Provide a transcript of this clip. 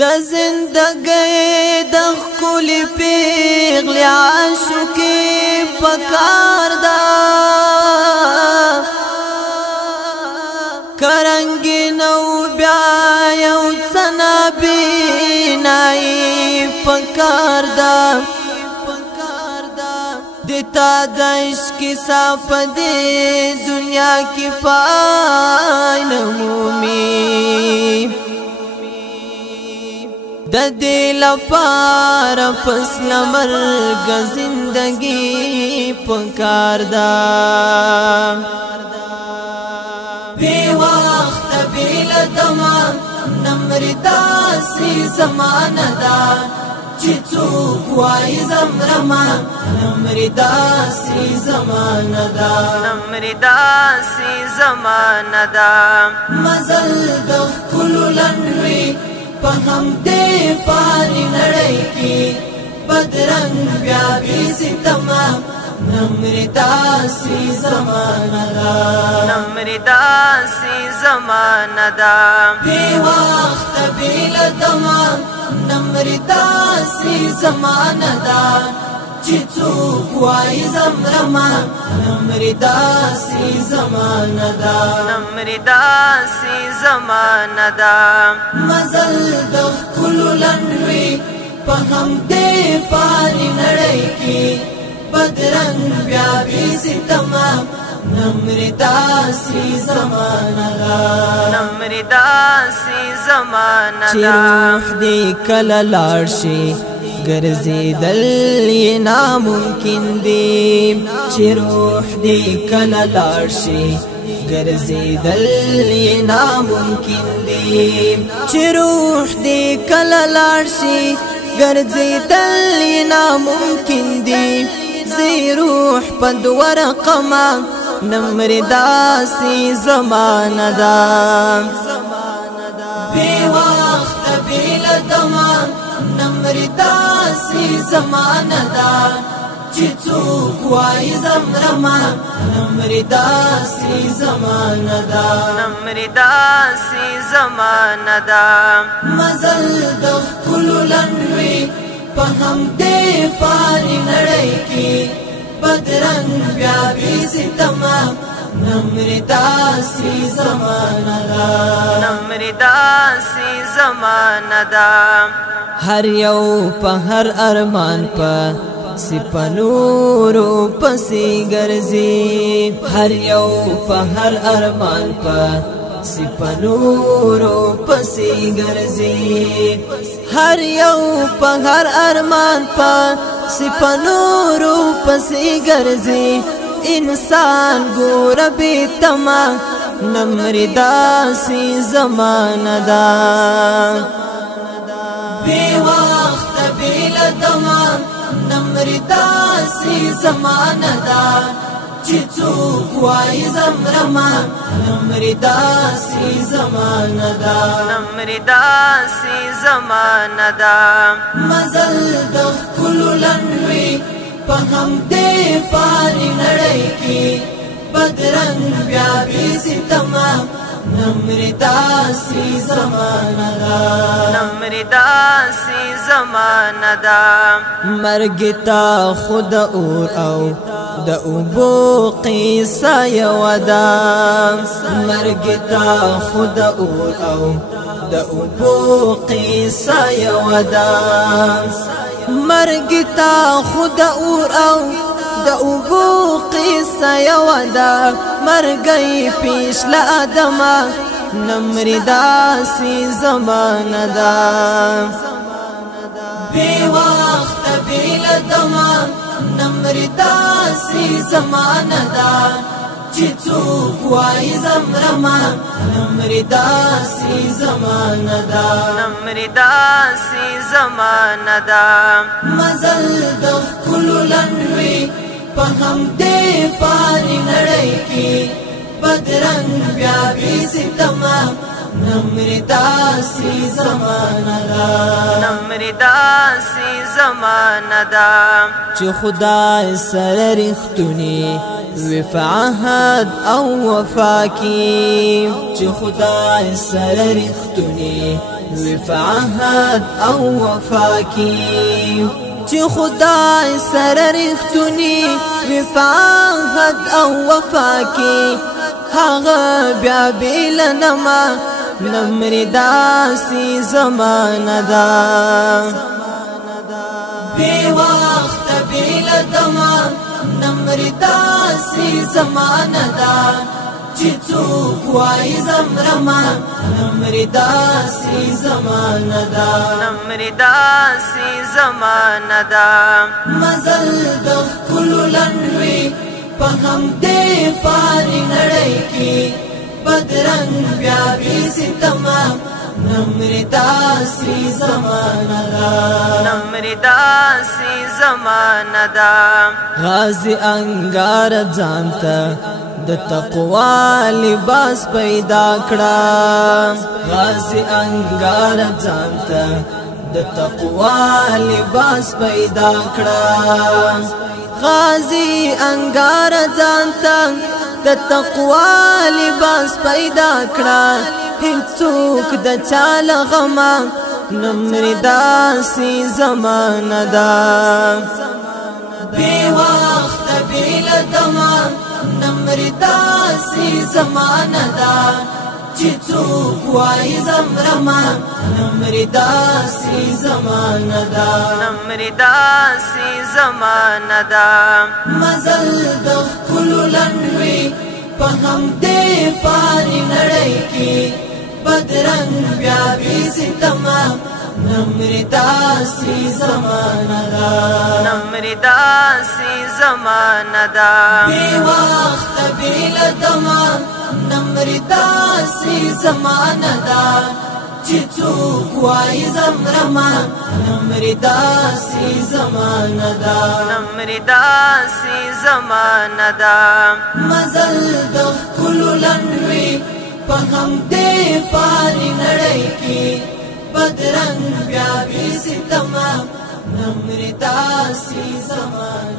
د زندګۍ د ښکلي پیغلې عاشقي پکار ده کرنګین او بیا یو څه نابینایي پکار ده دتا د عشق کیسه په دې دنیا کې پای نه مومي د دې لپاره پس لمرګ زندگی پکار ده بی وخت بیل دما نمر داسې زمانه ده چې څوک وایي زمرما نمر داسې زمانه ده نمر داسې زمانه ده مزل د ښکلو لنډوي په همدې فاني نړۍ کې بدرنګ بیا بې ستمه نمر داسې زمانه ده نمر داسې زمانه ده بې وخته بې له دمه نمر داسې زمانه ده چې څوک وایي زمرما نمر داسې زمانه ده نمر داسې زمانه ده مزل د ښکلو لنډوي په همدې فاني نړۍ کې بدرنګ بیا بې ستمه نمر داسې زمانه ده نمر داسې زمانه ده چې روح دې کله لاړ شي ګرځېدل یې ناممکن دي چې روح دې کله لاړ شي ګرځېدل یې ناممکن دي چې روح دې کله لاړ شي ګرځېدل یې ناممکن دي زی روح په دوه رقمه نمر داسې زمانه ده بې وخته بې له دمه نمر داسې زمانه ده چې څوک وایي زمرما نمر داسې زمانه ده نمر داسې زمانه ده مزل د ښکلو لنډوي په همدې فاني نړۍ کې بدرنګ بیا بې ستمه نمر داسې زمانه ده نمر داسې زمانه ده هر یو په هر ارمان په سپنورو پسې ګرځي هر یو په هر ارمان په سپنورو پسې ګرځي هر یو په هر ارمان په سپنورو پسې ګرځي انسان ګور بې تمه نمر داسې زمانه ده بې وخته بې له دمه نمر داسې زمانه ده چې څوک وایي زمرما نمر داسې زمانه ده نمر داسې زمانه ده مزل د ښکلو لنډوي په همدې فاني نړۍ کې بدرنګ بیا بې ستمه نمر داسې زمانه ده نمر داسې زمانه ده مرګ ته خود اور او د اوبو قصه یوه ده مرګ ته خود اور او د اوبو قصه یوه ده مرګ ته خود اور او د اوبو قصه یوه ده مرګی پیش له ادمه نمر داسې زمانه ده بې وخته بې له دمه نمر داسې زمانه ده چې څوک وایي زمرما نمر داسې زمانه ده نمر داسې زمانه ده مزل د ښکلو لنډوي په همدې فاني نړۍ کې بدرنګ بیا بې ستمه نمر داسې زمانه ده نمر داسې زمانه ده چې خدای سره رښتونی وفعهد او وفا کی چې خدای سره رښتونی وفعهد او وفا کی چې خدای سره رښتونی وفعهد او وفا کی هغه بیا بیل نما نمر داسې زمانه ده بی وخت بیل دما نمر داسې زمانه ده چې څوک وایي زمرما نمر داسې زمانه ده نمر داسې زمانه ده مزل د ښکلو لنډوي په همدې فارې نړۍ کې بدرنګ بیا بې ستمه نمر داسې زمانه ده نمر داسې زمانه ده غازي انګار ځان ته د تقوا لباس پیدا کړه غازي انګار ځان ته د تقوا لباس پیدا کړه غازي انګار ځان ته د تقوا لباس پیدا کړه هیڅوک د چال غما نمر داسې زمانه ده بی وخت بیل دما نمر داسې زمانه ده چې څوک وایي زمرما نمر داسې زمانه ده نمر داسې زمانه ده مزل د ښکلو لنډوي په همدې فارې نړۍ کې بدرنګ بیا بې ستمه نمر داسې زمانه ده نمر داسې زمانه ده بی وخت بیل دما نمر داسې زمانه ده چې څوک وایي زمرما نمر داسې زمانه ده نمر داسې زمانه ده مزل د ښکلو لنډوي په همدې فارې نړۍ کې بدرنګ بیا بې ستمه نمر داسې زمانه